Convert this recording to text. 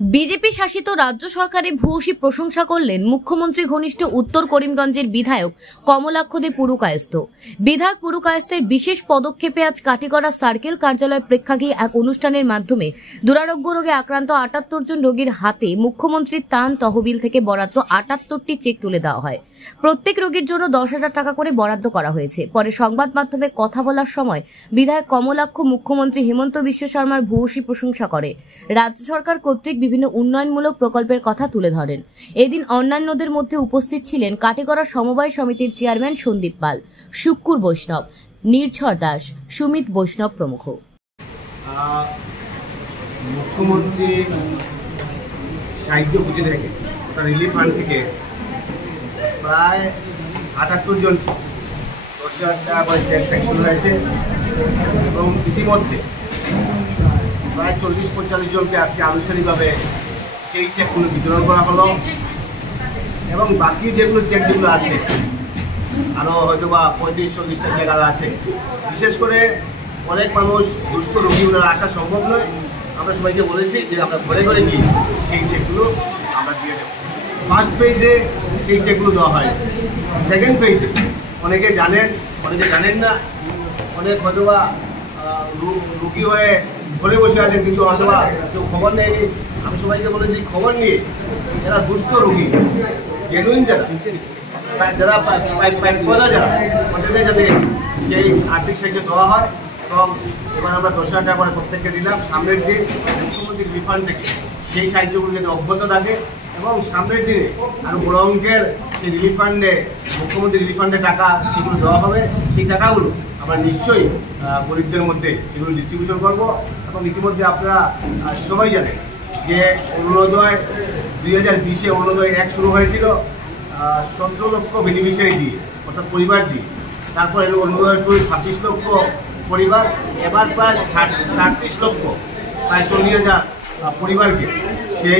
BJP শাসিত রাজ্য সরকারের ভূয়সী প্রশংসা করলেন মুখ্যমন্ত্রী ঘনিষ্ঠ উত্তর করিমগঞ্জের বিধায়ক কমলাক্ষ দে পুরকায়স্থ। বিধায়ক পুরকায়স্থের বিশেষ পদক্ষেপে আজ কাটিগড়া সার্কেল কার্যালয় প্রেক্ষাগৃহে এক অনুষ্ঠানের মাধ্যমে দুরারোগ্য রোগে আক্রান্ত ৭৮ জন রোগীর হাতে মুখ্যমন্ত্রীর ত্রাণ তহবিল থেকে বরাদ্দ ৭৮টি চেক তুলে দেওয়া হয়। প্রত্যেক রোগীর জন্য ১০,০০০ টাকা করে বরাদ্দ করা হয়েছে। পরে সংবাদ মাধ্যমে কথা বলার সময় বিধায়ক কমলাক্ষ মুখ্যমন্ত্রী হিমন্ত বিশ্ব শর্মার ভূয়সী প্রশংসা করে রাজ্য সরকার কর্তৃক বিভিন্ন উন্নয়নমূলক প্রকল্পের কথা তুলে ধরেন। এদিন অন্যান্যদের মধ্যে উপস্থিত ছিলেন কাটিগড়া সমবায় সমিতির চেয়ারম্যান সন্দীপ পাল, শুক্কুর বৈষ্ণব, নির্ঝর দাস, সুমিত বৈষ্ণব প্রমুখ। মুখ্যমন্ত্রী সাহায্য বুঝে দেখে তার রিলিফ ফান্ড থেকে প্রায় ৭৮ জন ১০,০০০ টাকা করে চেক স্যাংশন হয়েছে এবং ইতিমধ্যে প্রায় ৪০-৪৫ জনকে আজকে আনুষ্ঠানিকভাবে সেই চেকগুলো বিতরণ করা হলো এবং বাকি যেগুলো চেকগুলো আছে আরও হয়তো বা ৩৫-৪০টা চেক আরও আছে। বিশেষ করে অনেক মানুষ দুস্থ রোগীগুলোর আসা সম্ভব নয়। আমরা সবাইকে বলেছি যে আমরা ঘরে ঘরে গিয়ে সেই চেকগুলো আমরা দিয়ে দেবো। ফার্স্ট ফেজে সেই চেকগুলো দেওয়া হয়। সেকেন্ড ফেজে অনেকে জানেন, অনেকে জানেন না, অনেক হয়তোবা রুগী হয়ে ঘরে বসে আছেন কিন্তু হয়তোবা কেউ খবর নেয়নি। আমি সবাইকে বলেছি খবর নিয়ে যারা দুস্থ রোগী, জেনুইন যারা প্রাপ্যতা যারা ওদেরকে যাতে সেই আর্থিক সাহায্য দেওয়া হয় এবং এবার আমরা ১০,০০০ টাকা করে প্রত্যেককে দিলাম। সামনের দিন মুখ্যমন্ত্রীর রিফান্ড থেকে সেই সাহায্যগুলো যাতে অব্যাহত থাকে এবং সামনের দিনে আরও বড় অঙ্কের সেই রিলিফ ফান্ডে মুখ্যমন্ত্রী রিলিফ ফান্ডে টাকা সেগুলো দেওয়া হবে। সেই টাকাগুলো আমরা নিশ্চয়ই গরিবদের মধ্যে সেগুলো ডিস্ট্রিবিউশন করব। এবং ইতিমধ্যে আপনারা সবাই জানেন যে অরুণোদয় ২০২০-এ অরুণোদয় ১ শুরু হয়েছিল ১৭ লক্ষ বেনিফিশিয়ারি দিয়ে, অর্থাৎ পরিবার দিয়ে। তারপর এলো অরুণোদয় ২ ২৬ লক্ষ পরিবার, এবার প্রায় ৩৭ লক্ষ, প্রায় ৪০,০০০ পরিবারকে সেই